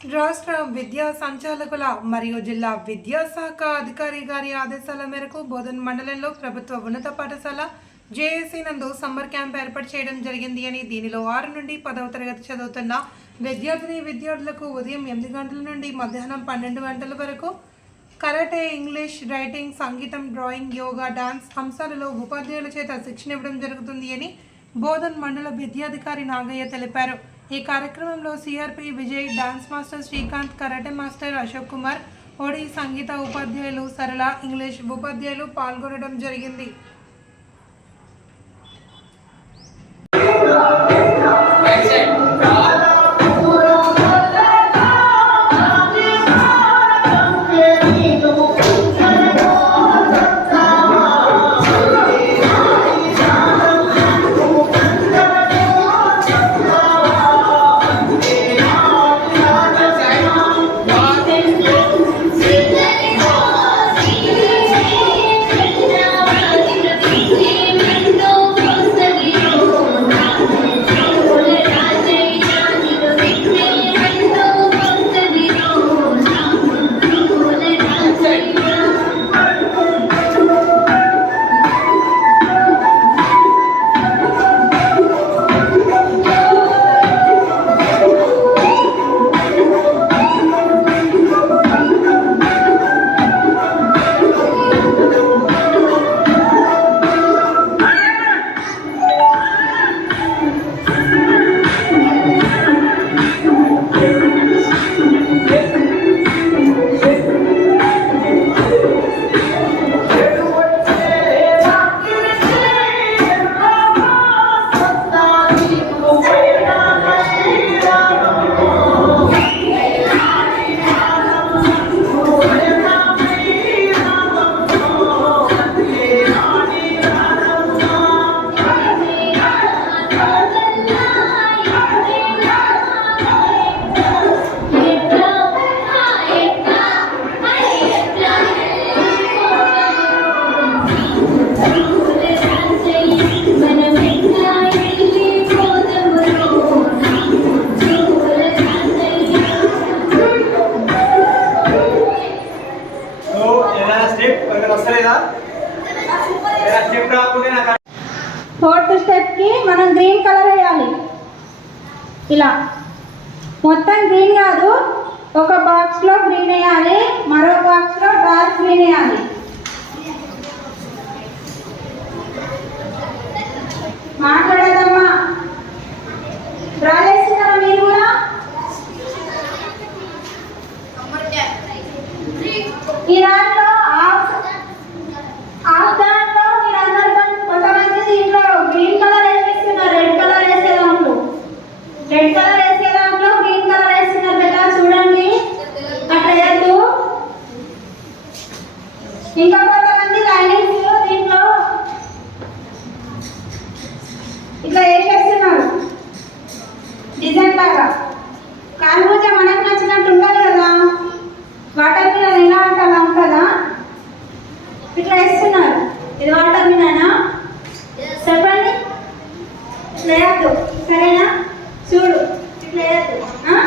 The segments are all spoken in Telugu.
రాష్ట్ర విద్యా సంచాలకుల మరియు జిల్లా విద్యాశాఖ అధికారి గారి ఆదేశాల మేరకు బోధన్ మండలంలో ప్రభుత్వ ఉన్నత పాఠశాల జేఏసీ నందు సమ్మర్ క్యాంప్ ఏర్పాటు చేయడం జరిగింది అని దీనిలో ఆరు నుండి పదవ తరగతి చదువుతున్న విద్యార్థిని విద్యార్థులకు ఉదయం ఎనిమిది గంటల నుండి మధ్యాహ్నం పన్నెండు గంటల వరకు కరాటే ఇంగ్లీష్ రైటింగ్ సంగీతం డ్రాయింగ్ యోగా డాన్స్ అంశాలలో ఉపాధ్యాయుల చేత శిక్షణ ఇవ్వడం జరుగుతుంది అని బోధన్ మండల విద్యాధికారి నాగయ్య తెలిపారు. ఈ కార్యక్రమంలో CRP Vijay dance master Srikanth karate master Ashok Kumar ఓడి సంగీత ఉపాధ్యాయులు సరళ ఇంగ్లీష్ ఉపాధ్యాయులు పాల్గొనడం జరిగింది. ఫోర్త్ స్టెప్కి మనం గ్రీన్ కలర్ వేయాలి. ఇలా. మొత్తం గ్రీన్ కాదు ఒక బాక్స్లో గ్రీన్ వేయాలి మరో బాక్స్లో డార్క్ గ్రీన్ వేయాలి. మాట్లాడదాం ఇట్లా వేయద్దు సరేనా చూడు ఇట్లా వేయద్దు ఆ?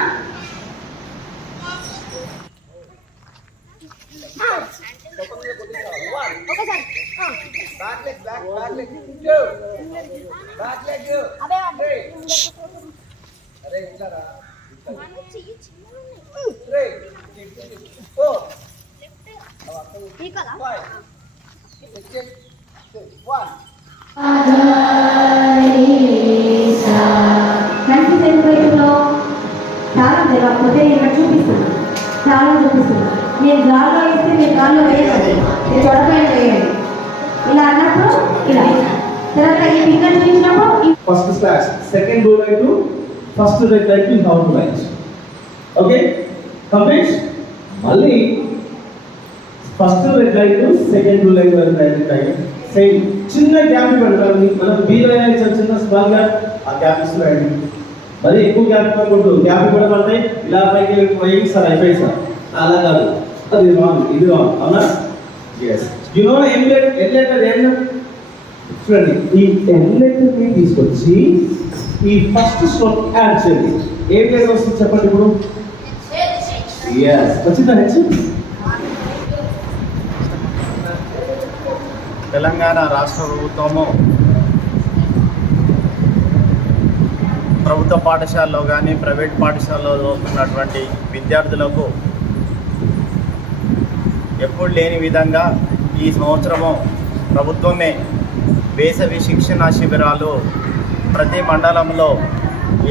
Back leg back back leg two back leg three అరే ఇట్లారా three four five six one మంచి సెంట్రైట్లో చాలా జరగకపోతే నేను ఇక్కడ చూపిస్తాను చాలా చూపిస్తాను మీరు గాల్లో వేస్తే మీరు గాల్లో వేయకండి. మీరు చొడపైన వేయండి. ఇలా అన్నప్పుడు ఇలా. తర్వాత ఈ ఫింగర్ చూపించినప్పుడు first first second second row first to first red line to okay to మళ్ళీ first red line second line వరకు రైట్ లైన్ సేమ్ చిన్న గ్యాప్ పెడతాను మనం బీ లైన్ చిన్న స్మాల్ గ్యాప్ ఆ గ్యాప్ ఇస్తున్నాయండి మరి ఎక్కువ గ్యాప్ ఇవ్వకూడదు గ్యాప్ ఇవ్వడం అంటే ఇలా పైకి పోయి సార్ అయిపోయి సార్. అలా కాదు. అది రాంగ్ ఇది రాంగ్ అవునా? Yes you know N letter N letter N చూడండి. ఈ ఎన్ లెటర్ని తీసుకొచ్చి ఈ ఫస్ట్ స్లోప్ యాడ్ చేయండి. ఏం లెటర్ వస్తుంది చెప్పండి ఇప్పుడు? ఎస్ వచ్చిందా నెక్స్ట్ తెలంగాణ రాష్ట్ర ప్రభుత్వము ప్రభుత్వ పాఠశాలలో కానీ ప్రైవేట్ పాఠశాలలో చదువుతున్నటువంటి విద్యార్థులకు ఎప్పుడు లేని విధంగా ఈ సంవత్సరము ప్రభుత్వమే వేసవి శిక్షణ శిబిరాలు ప్రతి మండలంలో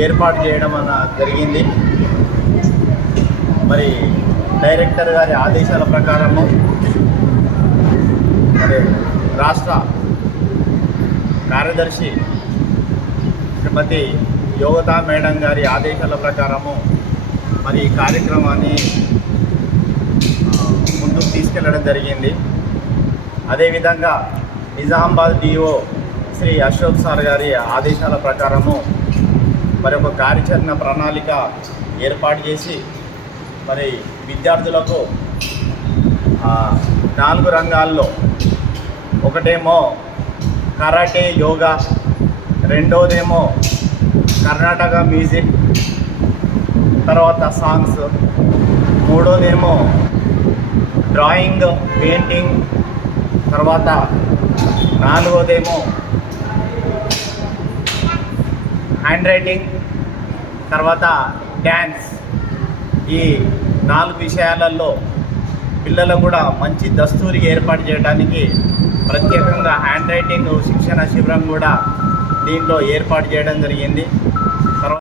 ఏర్పాటు చేయడం అన్న జరిగింది. మరి డైరెక్టర్ గారి ఆదేశాల ప్రకారము మరి రాష్ట్ర కార్యదర్శి శ్రీమతి యోగతా మేడం గారి ఆదేశాల ప్రకారము మరి ఈ కార్యక్రమాన్ని ముందుకు తీసుకెళ్ళడం జరిగింది. అదేవిధంగా నిజామాబాద్ డిఓ శ్రీ అశోక్ సార్ గారి ఆదేశాల ప్రకారము మరి ఒక కార్యాచరణ ప్రణాళిక ఏర్పాటు చేసి మరి విద్యార్థులకు నాలుగు రంగాల్లో ఒకటేమో కరాటే యోగా రెండోదేమో కర్ణాటక మ్యూజిక్ తర్వాత సాంగ్స్ మూడోదేమో డ్రాయింగ్ పెయింటింగ్ తర్వాత నాలుగోదేమో హ్యాండ్ రైటింగ్ తర్వాత డ్యాన్స్. ఈ నాలుగు విషయాలలో పిల్లలకు కూడా మంచి దస్తూరి ఏర్పాటు చేయడానికి ప్రత్యేకంగా హ్యాండ్ రైటింగ్ శిక్షణ శిబిరం కూడా దీంట్లో ఏర్పాటు చేయడం జరిగింది.